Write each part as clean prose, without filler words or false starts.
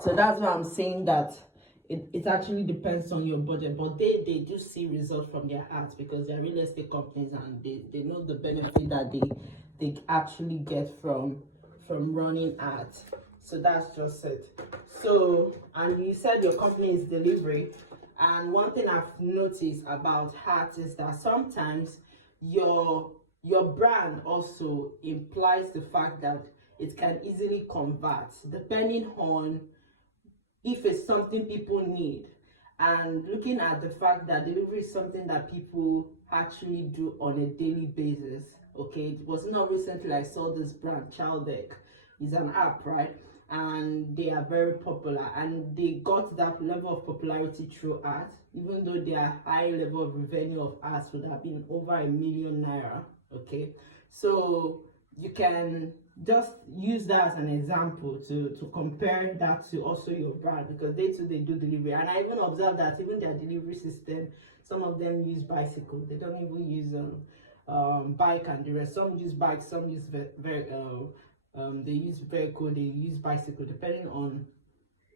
So that's why I'm saying that it actually depends on your budget, but they do see results from their ads because they're real estate companies and they know the benefit that they actually get from running ads. So that's just it. So, and you said your company is delivery, and one thing I've noticed about ads is that sometimes your brand also implies the fact that it can easily convert depending on if it's something people need, and looking at the fact that delivery is something that people actually do on a daily basis. Okay, it was not recently I saw this brand Childek. Is an app, right? And they are very popular, and they got that level of popularity through ads, even though their high level of revenue of ads would have been over ₦1 million. Okay, so you can just use that as an example to compare that to also your brand, because they too they do delivery. And I even observed that even their delivery system, some of them use bicycle, they don't even use bike and the rest. Some use bike, some use they use vehicle, they use bicycle, depending on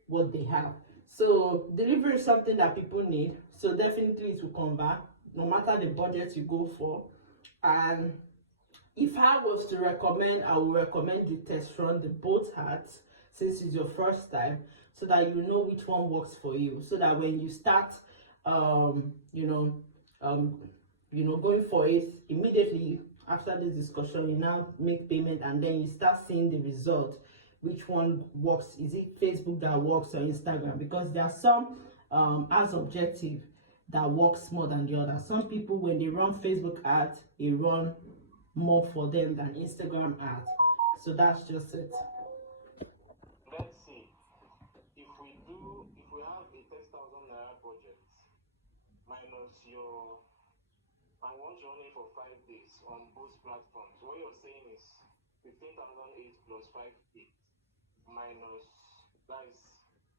what they have. So delivery is something that people need, so definitely it will convert no matter the budget you go for. And if I was to recommend, I would recommend you test run the both ads since it's your first time, so that you know which one works for you, so that when you start going for it immediately after this discussion, you now make payment and then you start seeing the result, which one works. Is it Facebook that works or Instagram? Because there are some ads objective that works more than the other. Some people, when they run Facebook ads, they run more for them than Instagram ads. So that's just it. Let's see, if we have a 10,000 naira budget minus your, and once you're running for 5 days on both platforms, what you're saying is 15,008 plus 5,8 minus, that is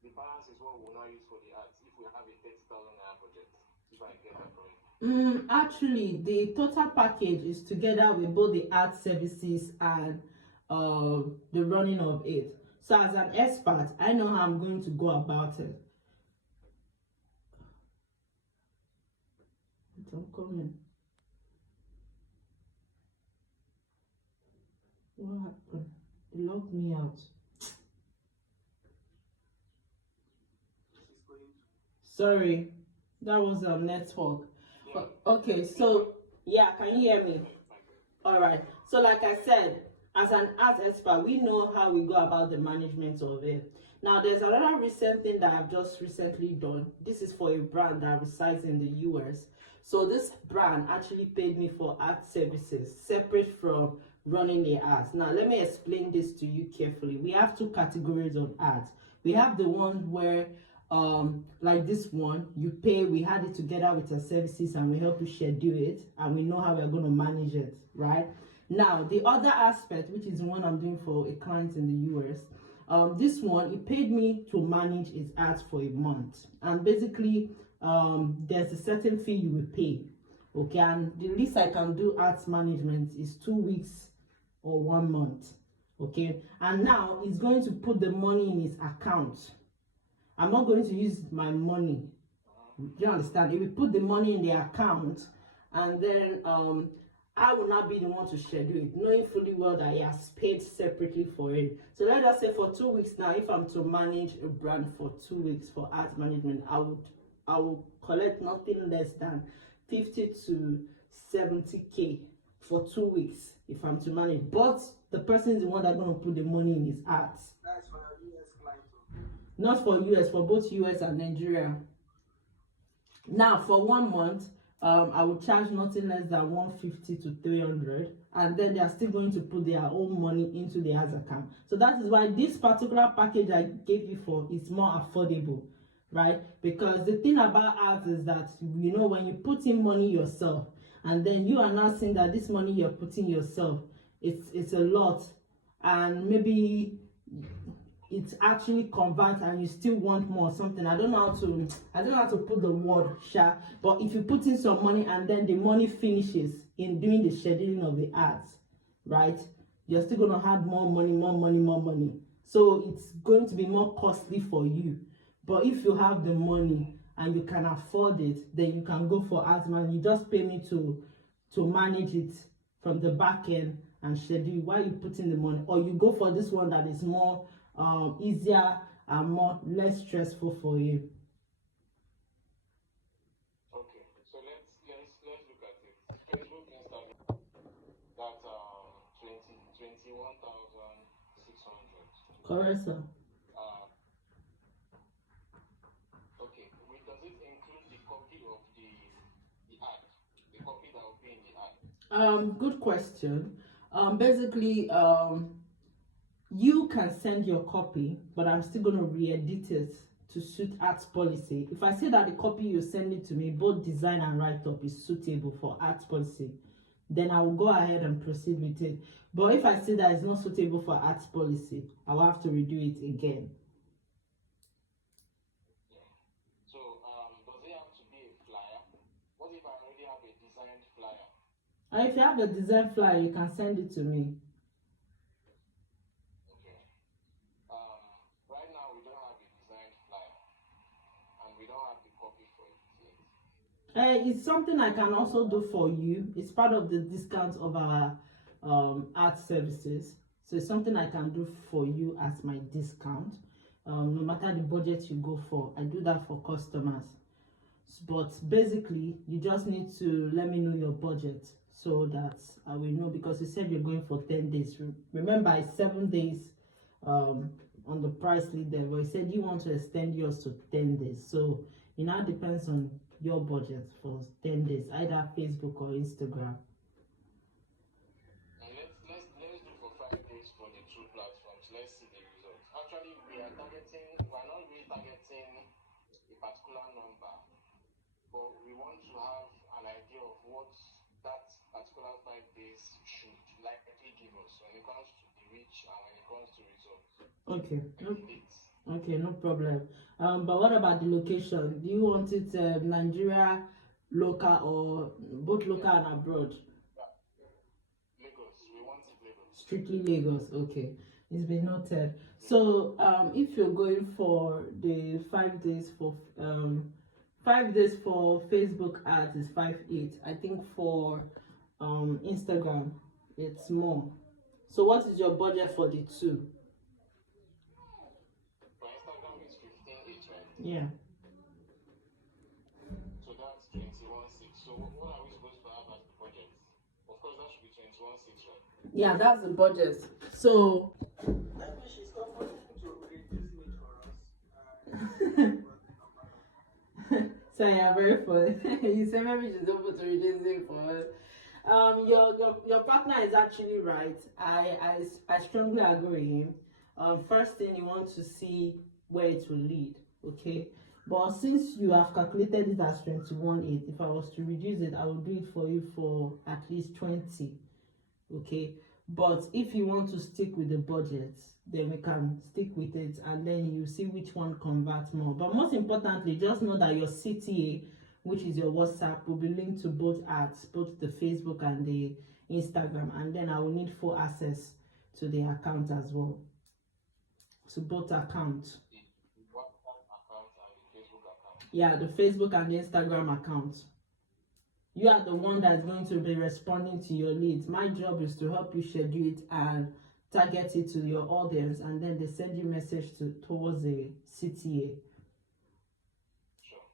the balance is what we'll now use for the ads if we have a 30,000 naira budget, if I get that correct. Actually, the total package is together with both the ad services and the running of it. So as an expert, I know how I'm going to go about it. Don't come in. What happened? They locked me out. Sorry, that was a network. Okay, so yeah, can you hear me? All right. So like I said, as an ads expert, we know how we go about the management of it. Now, there's another recent thing that I've just recently done. This is for a brand that resides in the US. So this brand actually paid me for ad services separate from running the ads. Now, let me explain this to you carefully. We have two categories of ads. We have the one where like this one, you pay, we had it together with our services and we help you schedule it and we know how we're going to manage it, right? Now, the other aspect, which is the one I'm doing for a client in the US, this one, it paid me to manage its ads for a month. And basically, there's a certain fee you will pay, okay? And the least I can do ads management is 2 weeks or 1 month, okay? And now it's going to put the money in his account. I'm not going to use my money. Do you understand? If we put the money in the account, and then I will not be the one to schedule it, knowing fully well that he has paid separately for it. So let us say for 2 weeks now, if I'm to manage a brand for 2 weeks for ads management, I will collect nothing less than 50 to 70K for 2 weeks if I'm to manage. But the person is the one that's going to put the money in his ads. That's for a US client. Not for US, for both US and Nigeria. Now, for 1 month, I will charge nothing less than 150 to 300, and then they are still going to put their own money into the ads account. So that is why this particular package I gave you for is more affordable, right? Because the thing about ads is that, you know, when you put in money yourself, and then you are not seeing that this money you're putting yourself, it's a lot, and maybe it actually converts and you still want more something. I don't know how to put the word share, but if you put in some money and then the money finishes in doing the scheduling of the ads, right, you're still gonna have more money. so it's going to be more costly for you. But if you have the money and you can afford it, then you can go for art man. You just pay me to manage it from the back end and schedule while you put in the money, or you go for this one that is more easier and more less stressful for you. Okay, so let's look at it. Facebook, Instagram, that's 21,600. Correct, sir. Uh, okay, does it include the copy of the ad, the copy that will be in the ad? Good question. Basically, you can send your copy, but I'm still going to re-edit it to suit arts policy. If I say that the copy you send it to me, both design and write-up, is suitable for arts policy, then I will go ahead and proceed with it. But if I say that it's not suitable for arts policy, I will have to redo it again. So, does it have to be a flyer? What if I already have a designed flyer? If you have a design flyer, you can send it to me. Okay. Right now we don't have a designed flyer, and we don't have the copy for it yet. It's something I can also do for you. It's part of the discount of our art services. So it's something I can do for you as my discount. No matter the budget you go for, I do that for customers. But basically, you just need to let me know your budget so that I will know, because you said you're going for 10 days. Remember, it's 7 days on the price leader, but you said you want to extend yours to 10 days. So it now depends on your budget for 10 days, either Facebook or Instagram. And let's do for 5 days for the two platforms. Let's see the results. Actually, we're not really targeting a particular number, but we want to have an idea of what that particular 5 days should likely give us when it comes to the reach and when it comes to results. Okay. Okay, no problem. But what about the location? Do you want it Nigeria, local, or both local and abroad? Lagos. We want it Lagos. Strictly Lagos. Okay, it's been noted. So if you're going for the 5 days for 5 days for Facebook ads is 5.8. I think for Instagram it's more. So what is your budget for the two? For Instagram it's 15.8, right? Yeah. So that's 21.6. So what are we supposed to have as the budget? Of course, that should be 21.6, right? Yeah, that's the budget. So Maybe she's offering to reduce it for us. so yeah, very funny. You say maybe she's able to reduce it for us. Your partner is actually right. I strongly agree with him. First thing, you want to see where it will lead, okay? But since you have calculated it as 21.8, if I was to reduce it, I would do it for you for at least 20, okay? But if you want to stick with the budget, then we can stick with it, and then you see which one converts more. But most importantly, just know that your CTA, which is your WhatsApp, will be linked to both ads, both the Facebook and the Instagram, and then I will need full access to the account as well, to both accounts. The WhatsApp account and the Facebook account. Yeah, the Facebook and the Instagram account. You are the one that's going to be responding to your leads. My job is to help you schedule it and target it to your audience, and then they send you message towards a CTA. Sure.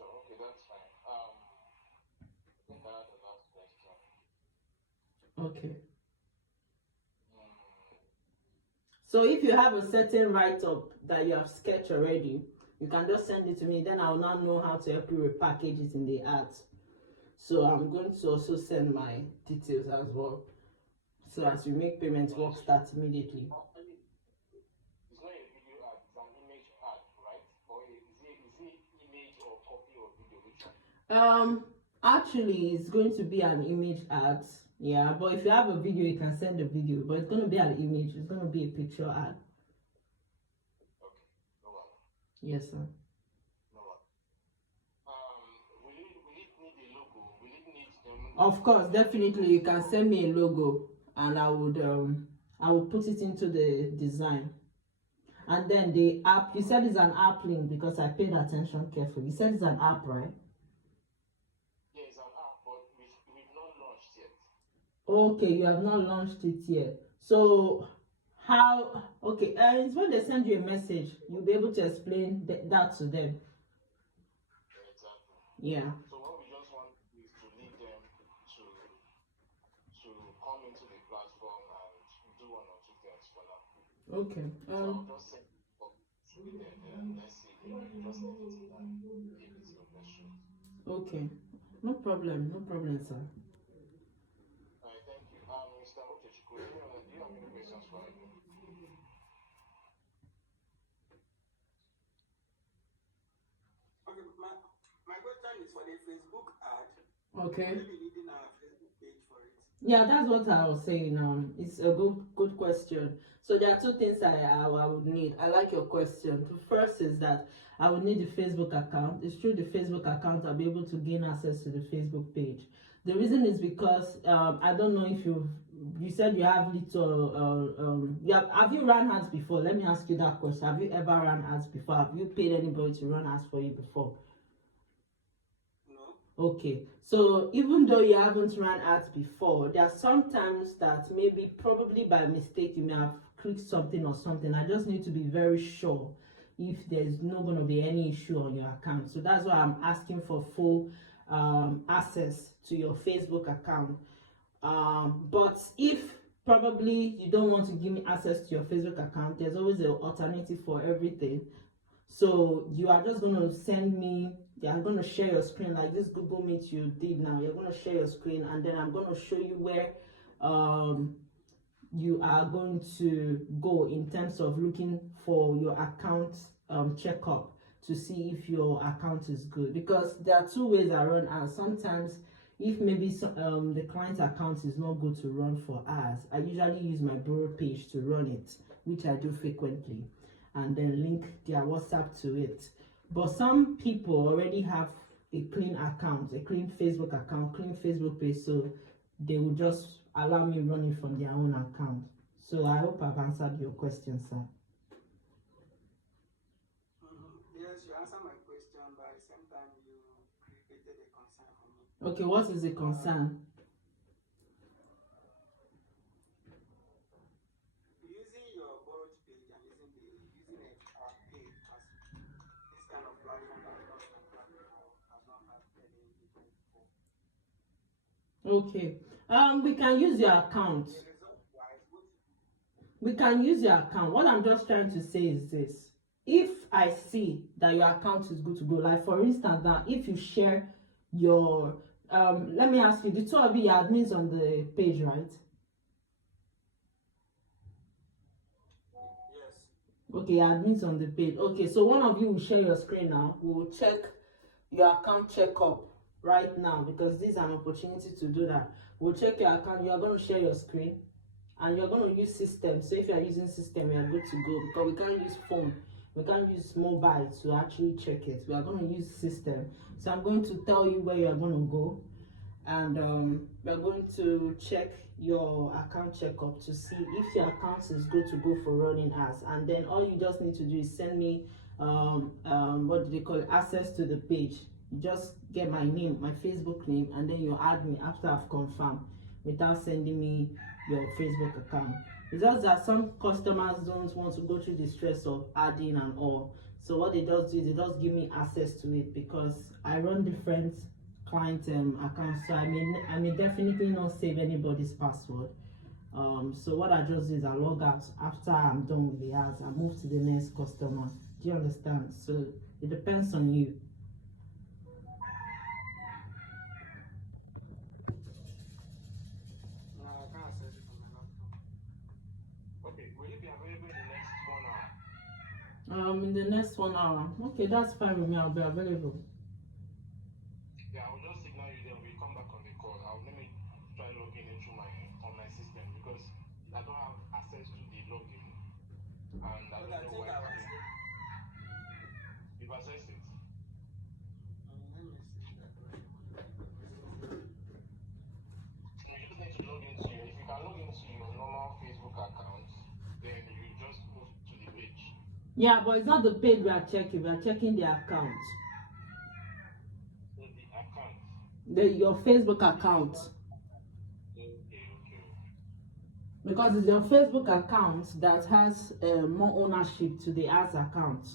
Okay, that's fine. I think I had the last question. Okay. So if you have a certain write-up that you have sketched already, you can just send it to me. Then I will now know how to help you repackage it in the ads. So I'm going to also send my details as well. So as you make payments, work starts immediately. It's not a video ad, it's an image ad, right? Or is it image or copy or video? Which one? Actually, it's going to be an image ad. Yeah, but if you have a video, you can send a video. But it's going to be an image. It's going to be a picture ad. Okay, no problem. Yes, sir. No problem. Will it need a logo? Will it need Of course, definitely. You can send me a logo, and I will put it into the design. And then the app, you said it's an app link because I paid attention carefully. You said it's an app, right? Yeah, it's an app, but we've not launched yet. Okay, you have not launched it yet. So how, okay, it's when they send you a message, you'll be able to explain that to them. Yeah, exactly. Yeah. So what we just want is to lead them to come into the platform and do one or two things for now. Okay. So I'll just send it up with them, and let's see, maybe just edit it and give it to them. Let's show it. Okay. No problem, sir. All right, thank you. Mr. Okechukwu, do you have any questions for me? Okay, my question is for the Facebook ad. Okay. Will you be needing our Facebook page for it? Yeah, that's what I was saying. It's a good question. So there are two things I would need. I like your question. The first is that I would need the Facebook account. It's through the Facebook account I'll be able to gain access to the Facebook page. The reason is because I don't know if you said you have little have you run ads before? Let me ask you that question. Have you ever run ads before? Have you paid anybody to run ads for you before? Okay, so even though you haven't run ads before, there are sometimes that maybe probably by mistake you may have clicked something or something. I just need to be very sure if there's not going to be any issue on your account. So that's why I'm asking for full access to your Facebook account. But if probably you don't want to give me access to your Facebook account, there's always an alternative for everything. So you are just going to send me, you are going to share your screen like this Google Meet you did now. You're going to share your screen, and then I'm going to show you where you are going to go in terms of looking for your account checkup to see if your account is good. Because there are two ways I run ads. Sometimes if maybe the client's account is not good to run for ads, I usually use my borrow page to run it, which I do frequently, and then link their WhatsApp to it. But some people already have a clean account, a clean Facebook account, clean Facebook page, so they will just allow me running from their own account. So I hope I've answered your question, sir. Yes, you answered my question, but at the same time you created a concern for me. Okay, what is the concern? Using your borrowed page and using our page as this kind of platform that has not entered before, has not had any engagement before. Okay. We can use your account. The result wise, We can use your account. What I'm just trying to say is this. If I see that your account is good to go, like for instance, now if you share your let me ask you, the two of you are admins on the page, right? yes. Okay, admins on the page. Okay, so one of you will share your screen now. We will check your account checkup right now because this is an opportunity to do that. We'll check your account. You are going to share your screen and you're going to use system. So if you are using system, you are good to go because we can't use phone. We can't use mobile to actually check it. We are going to use system. So I'm going to tell you where you are going to go, and we are going to check your account checkup to see if your account is good to go for running ads. And then all you just need to do is send me what do they call it, access to the page. You just get my name, my Facebook name, and then you add me after I've confirmed without sending me your Facebook account. It's just that some customers don't want to go through the stress of adding and all. So what they just do is they just give me access to it because I run different client accounts, so I may definitely not save anybody's password. So what I just do is I log out after I'm done with the ads. I move to the next customer. Do you understand? So it depends on you. No, I can't access it on my laptop. Okay, will you be available in the next 1 hour? In the next 1 hour. Okay, that's fine with me. I'll be available. Yeah, I will just signal you then we'll come back on the call. Let me try logging into on my system because I don't have access to the login and I don't know why it's doing. You've accessed it. Let me see that right now. You just need to log into if you can log into your normal Facebook account Yeah, but it's not the paid we are checking. We are checking the account. So the account. Your Facebook account. Okay. Because it's your Facebook account that has more ownership to the ads account.